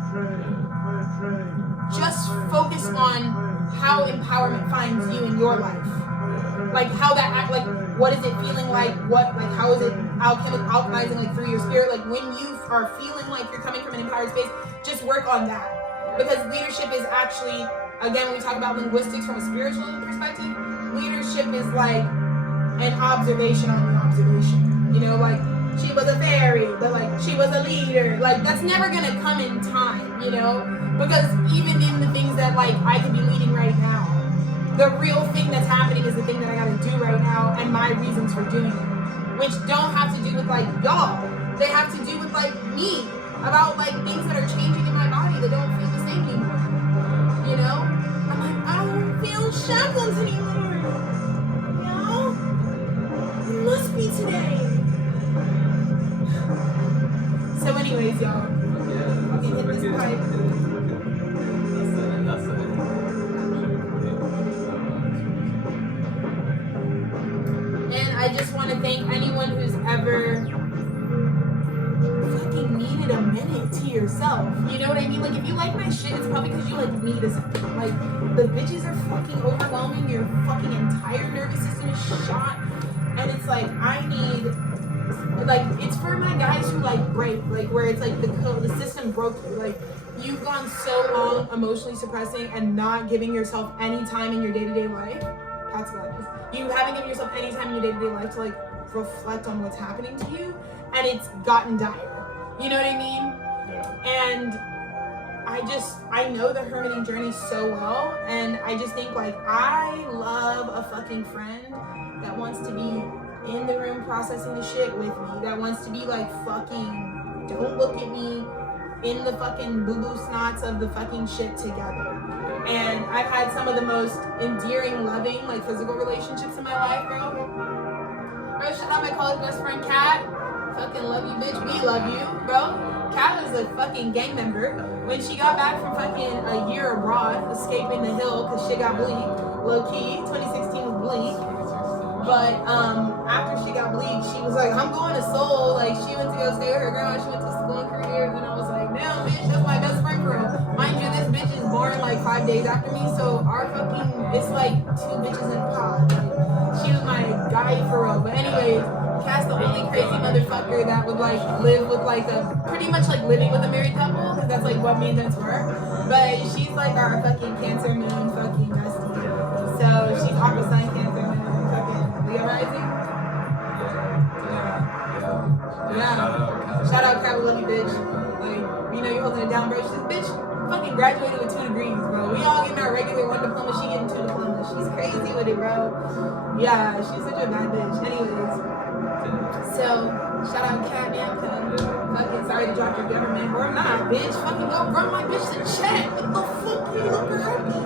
Just focus on how empowerment finds you in your life. Like how that act, like what is it feeling like? What, like how is it alchemizing like through your spirit? Like when you are feeling like you're coming from an empowered space, just work on that. Because leadership is actually, again, when we talk about linguistics from a spiritual perspective, leadership is like an observation on the observation. You know, like she was a fairy, but like she was a leader. Like that's never gonna come in time, you know? Because even in the things that like I could be leading right now, the real thing that's happening is the thing that I gotta do right now and my reasons for doing it. Which don't have to do with like y'all. They have to do with like me. About like things that are changing in my body that don't feel the same anymore. You know? I'm like, I don't feel shackles anymore. You know? It must be today. So anyways, y'all. Yeah, hit this pipe. That's it. And I just want to thank anyone who's ever fucking needed a minute to yourself. You know what I mean? Like, if you like my shit, it's probably because you like need a second. Like, the bitches are fucking overwhelming. Your fucking entire nervous system is shot. And it's like, I need, like, it's for my guys who like break, like where it's like the system broke you. Like, you've gone so long emotionally suppressing and not giving yourself any time in your day-to-day life. That's what it is. You haven't given yourself any time in your day-to-day life to like reflect on what's happening to you, and it's gotten dire. You know what I mean? Yeah. And I know the hermiting journey so well, and I just think like I love a fucking friend that wants to be in the room processing the shit with me, that wants to be like fucking don't look at me in the fucking boo-boo snots of the fucking shit together. And I've had some of the most endearing, loving, like physical relationships in my life, bro. Bro, shout out my college best friend Kat. Fucking love you, bitch. We love you, bro. Kat was a fucking gang member. When she got back from fucking a year abroad, escaping the hill because shit got bleak, low key. 2016 was bleak. But after she got bleak, she was like, I'm going to Seoul. Like, she went to go stay with her grandma. She went to school in Korea. And I was like, damn, bitch, that's my best friend, girl. Mind you, this bitch is born like 5 days after me. So our fucking, it's like 2 bitches in a pod. Like, she was my guy for real. But anyways, Kat's the only crazy motherfucker that would like live with like a, pretty much like living with a married couple. Because that's like what me and that's were. But she's like our fucking Cancer moon fucking bestie. So she's Aqua sign Cancer moon. Leo rising? Yeah. Shout out, Kat, we love you, bitch. Like, you know you're holding it down, bro. She's bitch, fucking graduated with 2 degrees, bro. We all getting our regular 1 diploma. She getting 2 diplomas. She's crazy with it, bro. Yeah, she's such a bad bitch. Anyways, so shout out Cat Namka. Fucking sorry to drop your government, or not, bitch. Fucking go run my bitch to check. What the fuck you looking happy?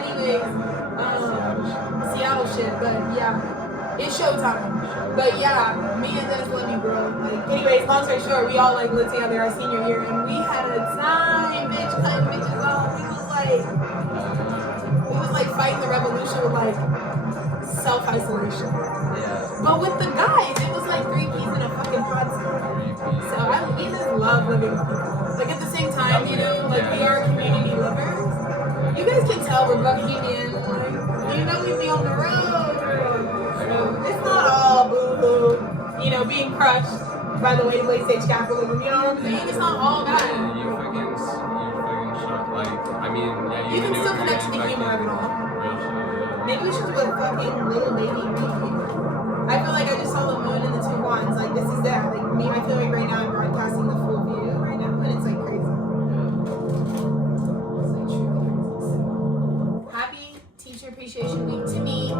Anyways, Seattle shit, but yeah, it's showtime. But yeah, me and Dennis love you, bro. Like, anyways, long story short, we all like lived together our senior year, and we had a time, bitch, cutting bitches off. We was like fighting the revolution with like self-isolation. Yeah. But with the guys, it was like 3 peas in a fucking pod. So we just love living with people. Like at the same time, you know, like we are community lovers. You guys can tell we're bohemian. Like, you know, we be on the road. So it's not all boo-hoo, you know, being crushed by the late stage capitalism. You know what I'm saying? It's not all bad. Yeah, you fucking shot, like, I mean, yeah, You can still connect to the humor of it all. Maybe we should do a fucking little baby repeat. I feel like I just saw the moon and the 2 wands. Like, this is that. Like, me, I feel like right now I'm broadcasting the full view right now, and it's like crazy. It's like truly crazy. Happy Teacher Appreciation Week to me.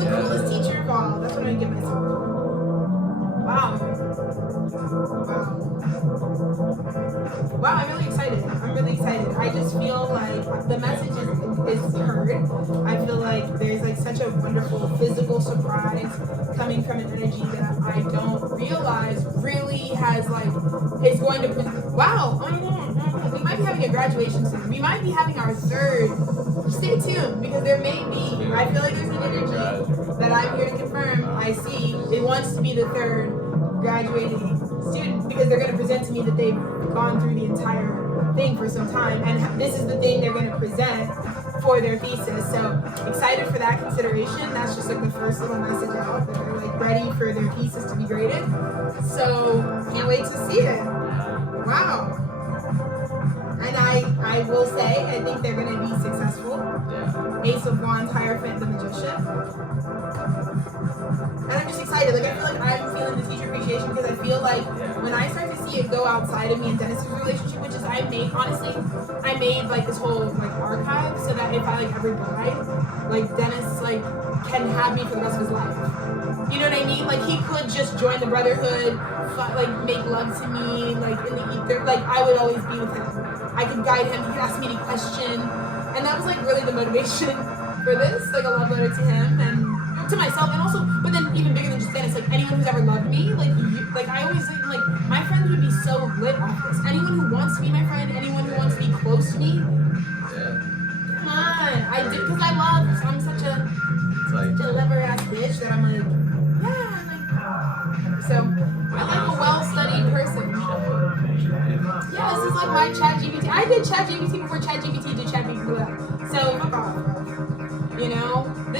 The coolest teacher of all. That's what I'm gonna give myself. Wow. Wow, I'm really excited. I just feel like the message is heard. I feel like there's like such a wonderful physical surprise coming from an energy that I don't realize really has like, it's going to, wow, oh my God. We might be having a graduation soon. We might be having our 3rd. Stay tuned, because there may be, I feel like there's an energy that I'm here to confirm. I see it wants to be the 3rd graduating student, because they're going to present to me that they've gone through the entire thing for some time, and this is the thing they're going to present for their thesis. So excited for that consideration. That's just like the first little message out, that they're like ready for their thesis to be graded. So can't wait to see it. Wow. And I will say, I think they're going to be successful. Yeah. Ace of Wands, Hierophant, the Magician. And I'm just excited. Like, I feel like I'm feeling the teacher appreciation, because I feel like when I start to see it go outside of me and Dennis's relationship, which is I made like this whole like archive, so that if I like ever die, like Dennis like can have me for the rest of his life. You know what I mean? Like, he could just join the brotherhood, like make love to me, like in the ether. Like, I would always be with him. I could guide him. He could ask me any question, and that was like really the motivation for this, like a love letter to him and to myself, and also, but then even bigger than just Dennis, like anyone who's ever loved me, like I always think, like my friends would be so lit off this. Anyone who wants to be my friend, anyone who wants to be close to me, come on, I did, because I love. I'm such a clever ass bitch that I'm like, yeah, like, so I like a well-studied person. Yeah, this is like my ChatGPT. I did ChatGPT before ChatGPT did ChatGPT. So fuck off. You know,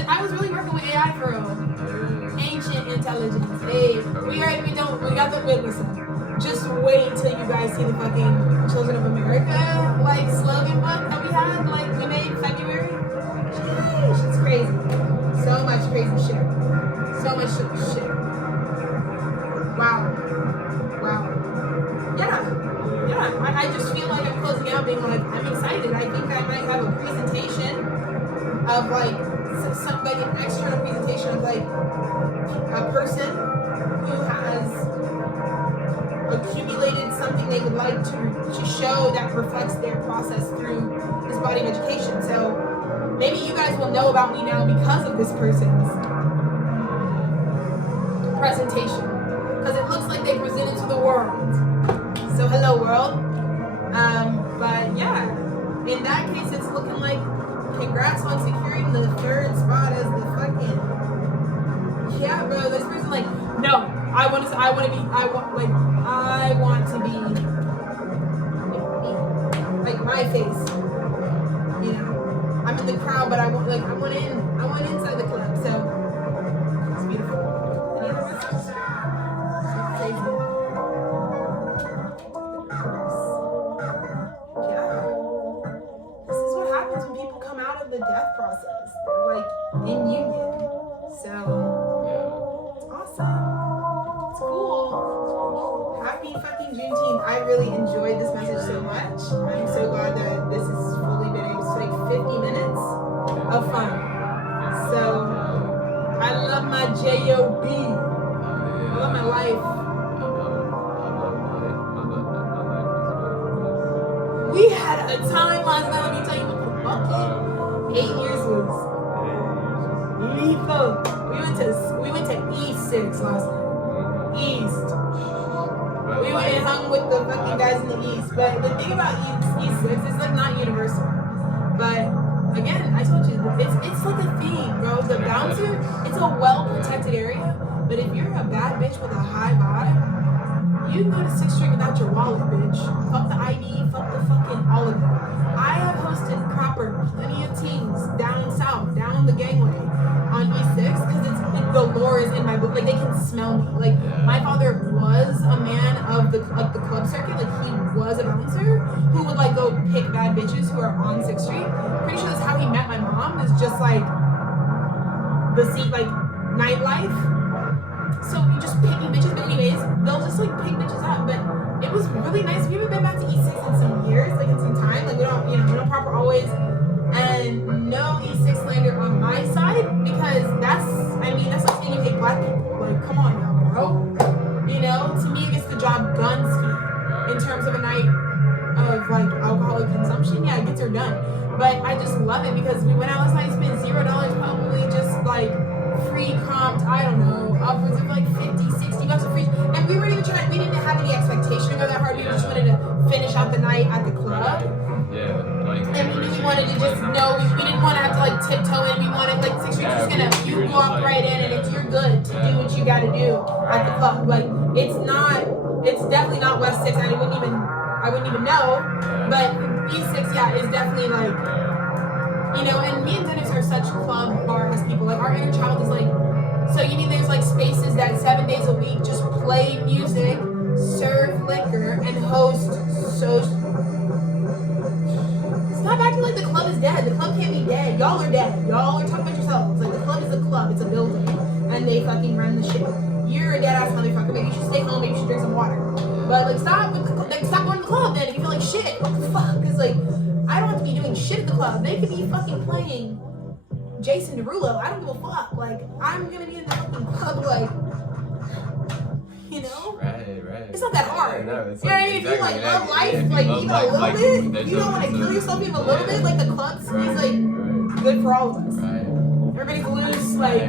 I was really working with AI for real. Ancient intelligence. Hey, we got the listen. Just wait till you guys see the fucking Children of America like slogan book that we had, like we made in February. Sheesh, it's crazy. So much crazy shit. So much shit. Wow. Yeah. I just feel like I'm closing out being like, I'm excited. I think I might have a presentation of like some like an external presentation of like a person who has accumulated something they would like to show that reflects their process through this body of education. So maybe you guys will know about me now because of this person's presentation, because it looks like they presented to the world. So hello world. But yeah, in that case, it's looking like congrats on securing the 3rd spot as the fucking, yeah, bro. This person like, no, I want to be like my face. You know, I'm in the crowd, but I want inside the club. So it's beautiful. Any other messages? Crazy. When people come out of the death process, they're like in union. So it's awesome. It's cool. Happy fucking Juneteenth. I really enjoyed this message so much. I'm so glad that my J-O-B. I love my life. We had a time last night, let me tell you what the fucking 8 years was lethal. We went to E6 last night. East. We went and hung with the fucking guys in the East. But the thing about E6 is like not universal. But again, I told you, it's like a thing, bro. The bouncer, it's a well-protected area. But if you're a bad bitch with a high vibe, you can go to 6th Street without your wallet, bitch. Fuck the ID, fuck the fucking all of it. I have hosted proper plenty of teams down south, down the gangway on E6 because the lore is in my book. Like they can smell me. Like my father was a man of the club circuit. Like he was a bouncer who would like go pick bad bitches who are on 6th Street. Pretty sure that's how he met my mom. Is just like the seat like nightlife. So you just picking bitches, but anyways, they'll just like pick bitches up. But it was really nice. We haven't been back to E6 in some years, like in some time. Like we don't proper always. And no E6 slander on my side because that's like saying you hate black people. Like come on now, bro. You know, to me it gets the job done ski in terms of a night of like alcoholic consumption. Yeah, it gets her done. But I just love it because we went out last night, spent $0 probably just like free comped, I don't know, upwards of like $50-$60 of free. And we weren't even trying, we didn't have any expectation to go that hard. We just wanted to finish out the night at the club. Yeah, like. And we knew we wanted to just know, we didn't want to have to like tiptoe in. We wanted like 6 Street just gonna, you walk right in and if you're good to do what you gotta do at the club. Like it's definitely not West 6. I wouldn't even know. But E6, yeah, is definitely like, you know, and me and Dennis are such club bar-ass people. Like our inner child is like, so you mean there's like spaces that 7 days a week just play music, serve liquor, and host social. Stop acting like the club is dead. The club can't be dead. Y'all are dead. Y'all are talking about yourselves. Like the club is a club. It's a building, and they fucking run the shit. You're a dead ass motherfucker. Maybe you should stay home. Maybe you should drink some water. But like stop going to the club then if you feel like shit. What the fuck? Cause like I don't have to be doing shit at the club. They could be fucking playing Jason Derulo. I don't give a fuck. Like I'm gonna be in the fucking club like. You know? Right. It's not that hard. Yeah, no, it's you know what I mean? If you like love life, like even a little bit, you don't want to kill yourself even a little bit, like the club is like good for all of us. Right. Everybody's loose, like.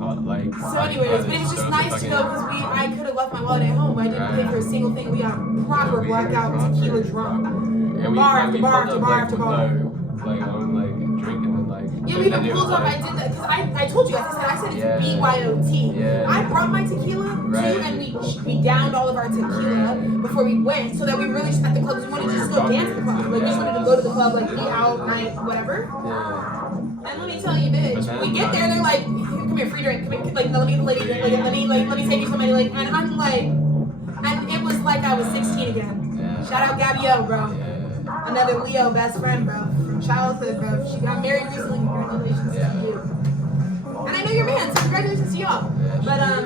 Like. So anyways, but it was just nice to go because I could have left my wallet at home, but I didn't pay for a single thing. We got proper blackout tequila drunk. Bar after bar after bar after bar. Like I'm like drinking and like. Yeah, we even pulled up. I did that because I told you. I said it's BYOT. Yeah. I brought my tequila too, and we downed all of our tequila before we went, so that we really just at the club. We wanted to just go dance at the club. Like we just wanted to go to the club, like be out night, whatever. Yeah. And let me tell you, bitch, we get there, they're like, come here, free drink. Come here, like, no, let me get the lady drink. Like, let me save you some money. Like, and I'm like, and it was like I was 16 again. Yeah. Shout out Gabio, bro. Yeah. Another Leo best friend, bro, from childhood, bro. She got married recently. Congratulations to you. And I know your man, so congratulations to y'all. But yeah,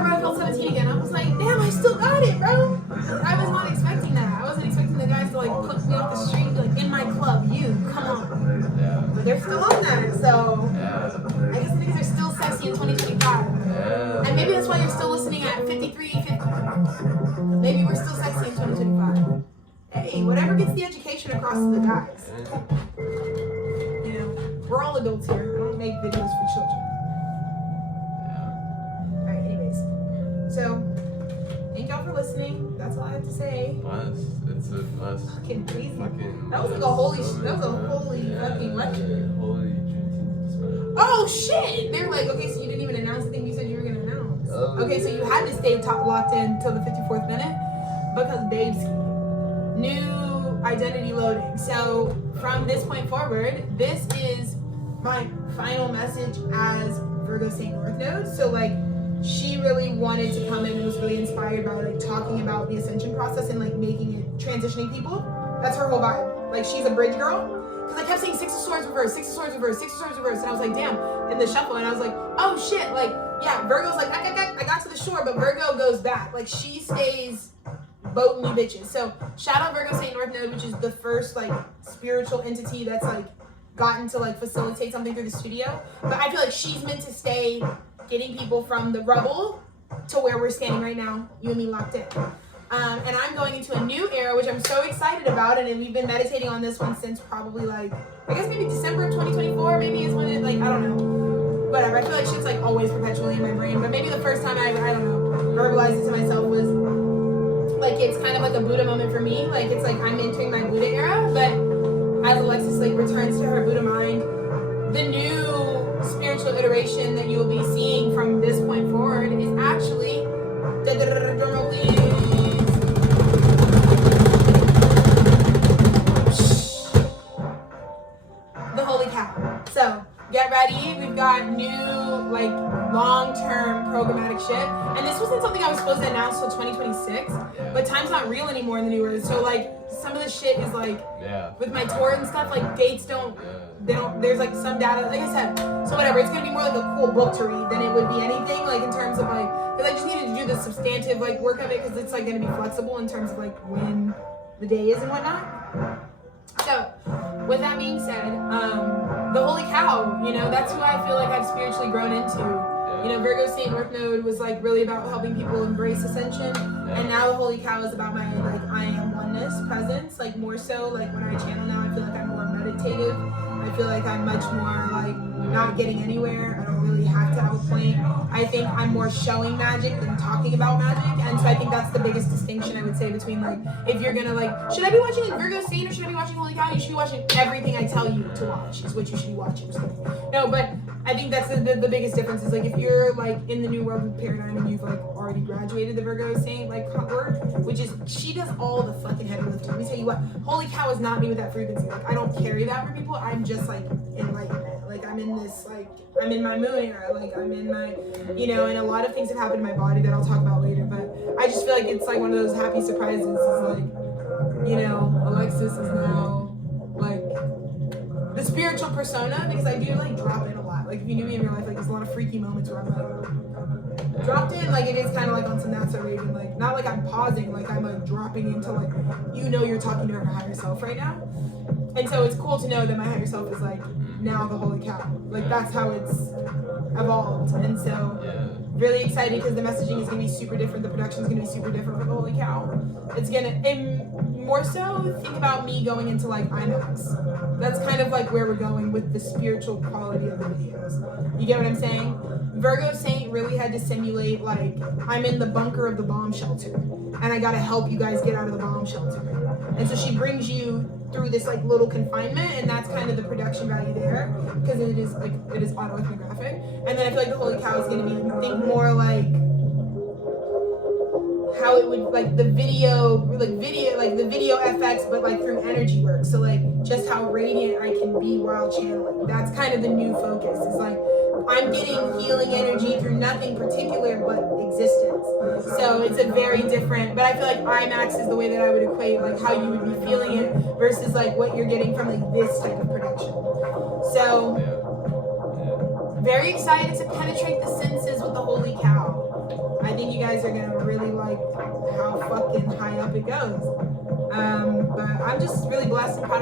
bro, I felt 17 again. I was like, damn, I still got it, bro. I was not expecting that. I wasn't expecting the guys to like put me off the street and be like, in my club, you, come on. Yeah. But they're still on that, so Yeah. I guess the niggas are still sexy in 2025. Yeah. And maybe that's why you're still listening at 53, 50. Maybe we're still sexy in 2025. Hey, whatever gets the education across to the guys. You know, we're all adults here. I don't make videos for children. Yeah. Alright, anyways. So, thank y'all for listening. That's all I have to say. Must. It's a must. Fucking crazy. Fucking That was like a holy fucking lecture. Holy JUNETEENth special. Oh shit! They're like, okay, so you didn't even announce the thing you said you were gonna announce. Oh. Okay, so you had to stay locked in till the 54th minute because babes, new identity loading. So from this point forward, this is my final message as Virgo St. North Node. So like, she really wanted to come in and was really inspired by like talking about the ascension process and like making it, transitioning people. That's her whole vibe. Like she's a bridge girl. Because I kept saying 6 of Swords reverse, 6 of Swords reverse, 6 of Swords reverse. And I was like, damn, in the shuffle. And I was like, oh shit. Like, yeah, Virgo's like, I got to the shore, but Virgo goes back. Like she stays boating me bitches. So shout out Virgo St. North Node, which is the first like spiritual entity that's like gotten to like facilitate something through the studio. But I feel like she's meant to stay getting people from the rubble to where we're standing right now, you and me locked in. And I'm going into a new era, which I'm so excited about, and we've been meditating on this one since probably like, I guess maybe December of 2024, maybe is when it, like, I don't know, whatever. I feel like shit's like always perpetually in my brain, but maybe the first time I don't know, verbalized it to myself was like, it's kind of like a Buddha moment for me. Like, it's like I'm entering my Buddha era, but as Alexis like returns to her Buddha mind, the new spiritual iteration that you will be seeing from this point forward is actually the holy cow. So get ready. We've got new like long-term programmatic shit, and this wasn't something I was supposed to announce till 2026. But time's not real anymore in the new world. So like some of the shit is like with my tour and stuff. Like dates don't. They don't. There's like some data. Like I said. So whatever. It's gonna be more like a cool book to read than it would be anything. Like in terms of like, because I just needed to do the substantive like work of it because it's like gonna be flexible in terms of like when the day is and whatnot. So with that being said, the holy cow, you know, that's who I feel like I've spiritually grown into. You know, Virgo Saint North Node was like really about helping people embrace ascension, and now the holy cow is about my like I am oneness presence, like more so like when I channel now I feel like I'm more meditative. I feel like I'm much more like not getting anywhere. I don't really have to have a point. I think I'm more showing magic than talking about magic, and so I think that's the biggest distinction I would say between like if you're gonna like, should I be watching like Virgo Saint or should I be watching Holy Cow? You should be watching everything I tell you to watch is what you should be watching. No, but I think that's the biggest difference is like if you're like in the new world paradigm and you've like already graduated the Virgo Saint like work, which is she does all the fucking heavy lifting. Let me tell you what, Holy Cow is not me with that frequency. Like I don't carry that for people. I'm just like enlightenment. Like I'm in this like I'm in my moon era. Like I'm in my, you know, and a lot of things have happened in my body that I'll talk about later. But I just feel like it's like one of those happy surprises. It's like, you know, Alexis is now like the spiritual persona because I do like drop in a lot. Like if you knew me in real life, like there's a lot of freaky moments where I'm like dropped in. Like it is kind of like on some That's So Raven. Like not like I'm pausing. Like I'm like dropping into like, you know, you're talking to her higher self right now. And so it's cool to know that my higher self is like now the holy cow. Like that's how it's evolved. And so really excited because the messaging is going to be super different. The production is going to be super different for the holy cow. It's going to, and more so think about me going into like IMAX. That's kind of like where we're going with the spiritual quality of the videos. You get what I'm saying? Virgo Saint really had to simulate like I'm in the bunker of the bomb shelter and I got to help you guys get out of the bomb shelter. And so she brings you through this like little confinement, and that's kind of the production value there because it is like it is autoethnographic. And then I feel like the holy cow is going to be think more like how it would like the video FX, but like through energy work. So like just how radiant I can be while channeling. That's kind of the new focus. Is like I'm getting healing energy through nothing particular but existence. So it's a very different, but I feel like IMAX is the way that I would equate like how you would be feeling it versus like what you're getting from like this type of production. So very excited to penetrate the senses with the holy cow. I think you guys are gonna really like how fucking high up it goes. But I'm just really blessed and proud